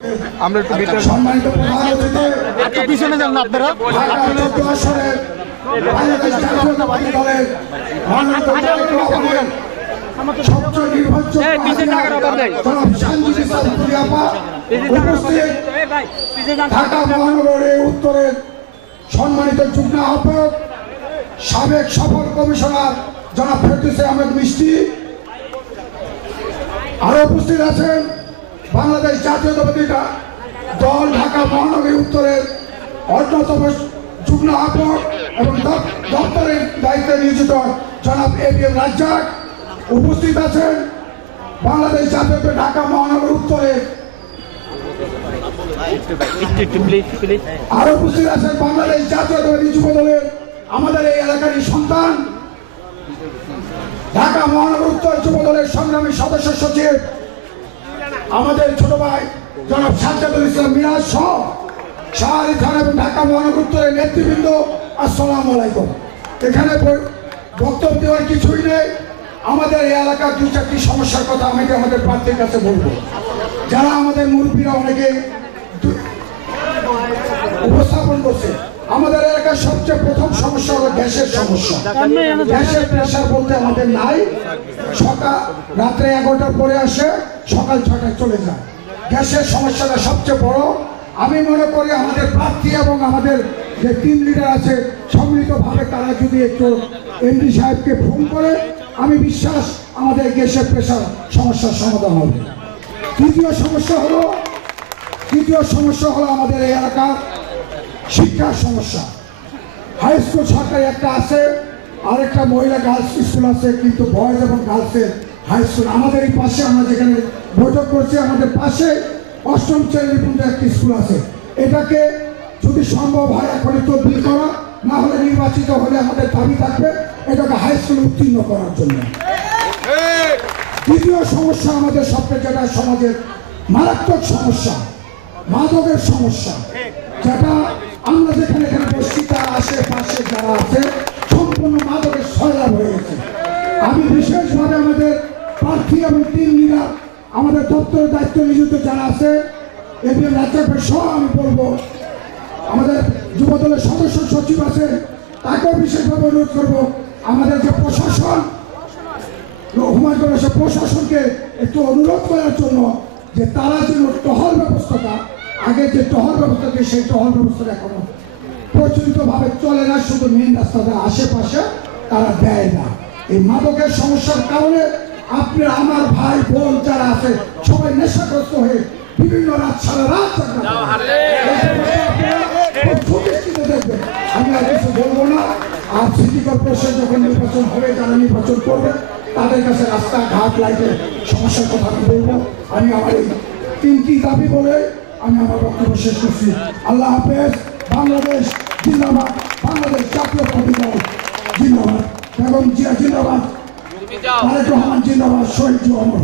আমরা একটু ভিতরে সম্মানিত প্রধান অতিথি একটু পিছনে যান না আপনারা আসরের বাংলাদেশ জাতীয়তাবাদী দলের সবচেয়ে নির্ভরযোগ্য জনাব সানজিদ ইসলাম পুরিয়াপা উপস্থিত ঢাকা মহানগরের উত্তরের সম্মানিত যুগ্ম আহ্বায়ক সাবেক সফল কমিশনার জনাব ফেরদৌসী আহমেদ মিষ্টি, আরো উপস্থিত আছেন বাংলাদেশ জাতীয়তাবাদী দল ঢাকা মহানগরী উত্তরের অন্যতম যুগ্ম আহ্বায়ক এবং দপ্তরের দায়িত্বে নিয়োজিত জনাব ABM রাজ্জাক। উপস্থিত আছেন বাংলাদেশ জাতীয়তাবাদী ঢাকা মহানগরী উত্তরের আরো উপস্থিত আছেন বাংলাদেশ জাতীয়তাবাদী যুব দলের আমাদের এই এলাকারই সন্তান ঢাকা মহানগর উত্তর যুব দলের সংগ্রামী সদস্য সচিব আমাদের ছোট ভাই জনাব সাজ্জাদুল ইসলাম মিরাজ সহ শাহরি থানা এবং ঢাকা মহানগর উত্তরের নেতৃবৃন্দ, আসসালামু আলাইকুম। এখানে বক্তব্য দেওয়ার কিছুই নেই। আমাদের এই এলাকার দু চারটি সমস্যার কথা আমি আমাদের প্রার্থীর কাছে বলবো। যারা আমাদের মুরব্বীরা অনেকে উপস্থাপন করছে, আমাদের এলাকার সবচেয়ে প্রথম সমস্যা হলো গ্যাসের সমস্যা। গ্যাসের প্রেশার বলতে আমাদের নাই, সকাল রাত্রে 11টার পরে আসে, সকাল 6টায় চলে যায়। গ্যাসের সমস্যাটা সবচেয়ে বড়। আমি মনে করি আমাদের প্রার্থী এবং আমাদের যে টিম লিডার আছে সম্মিলিতভাবে তারা যদি একটু এমডি সাহেবকে ফোন করে, আমি বিশ্বাস আমাদের গ্যাসের প্রেশার সমস্যার সমাধান হবে। দ্বিতীয় সমস্যা হলো আমাদের এই এলাকার শিক্ষার সমস্যা। হাই স্কুল সরকারি একটা আছে, আরেকটা মহিলা গার্লস স্কুল আছে, কিন্তু বয়েজ এবং গার্লসের হাই স্কুল আমাদের এই পাশে, আমরা যেখানে বৈঠক করছি আমাদের পাশে 8ম শ্রেণী পর্যন্ত একটি স্কুল আছে। এটাকে যদি সম্ভব হয় এখনই তদবির করা, না হলে নির্বাচিত হলে আমাদের দাবি থাকবে এটাকে হাই স্কুল উত্তীর্ণ করার জন্য। দ্বিতীয় সমস্যা আমাদের সবচেয়ে যেটা সমাজের মারাত্মক সমস্যা, মাদকের সমস্যা, যেটা আমরা যেখানে এখানে বসছি তার আশেপাশে যারা আছে সম্পূর্ণ মাদকের সয়লাভ হয়ে গেছে। আমি বিশেষভাবে আমাদের প্রার্থী এবং টিম লিডার আমাদের দপ্তরের দায়িত্ব নিয়োজিত যারা আছে ABM রাজ্জাকের সহ আমি বলবো, আমাদের যুব দলের সদস্য সচিব আছে তাকেও বিশেষভাবে অনুরোধ করবো, আমাদের যে প্রশাসন হুমায়ুন কবির প্রশাসনকে একটু অনুরোধ করার জন্য যে তারা যেন টহল ব্যবস্থাটা, আগে যে টহল ব্যবস্থা সেই টহল ব্যবস্থাটা এখনো প্রচলিতভাবে চলে না, শুধু মেন রাস্তাটা আশেপাশে তারা দেয় না। এই মাদকের সমস্যার কারণে আপনি আমার ভাই বোন যারা আছে সবাই নেশাগ্রস্ত হয়ে বিভিন্ন রাত সারা রাত দেখবেন। আমি আর কিছু বলবো না। আর সিটি কর্পোরেশন যখন নির্বাচন হবে, যারা নির্বাচন করবে তাদের কাছে রাস্তাঘাট লাইটের সমস্যার কথা আমি বলবো। আমি আমার এই 3টি দাবি বলে আমি আমার বক্তব্য শেষ করছি। আল্লাহ হাফেজ। বাংলাদেশ জিন্দাবাদ, বাংলাদেশ জাতীয়তাবাদী দল জিন্দাবাদ, বেগম জিয়া জিন্দাবাদ, তারেক রহমান জিন্দাবাদ, শহীদ অমর।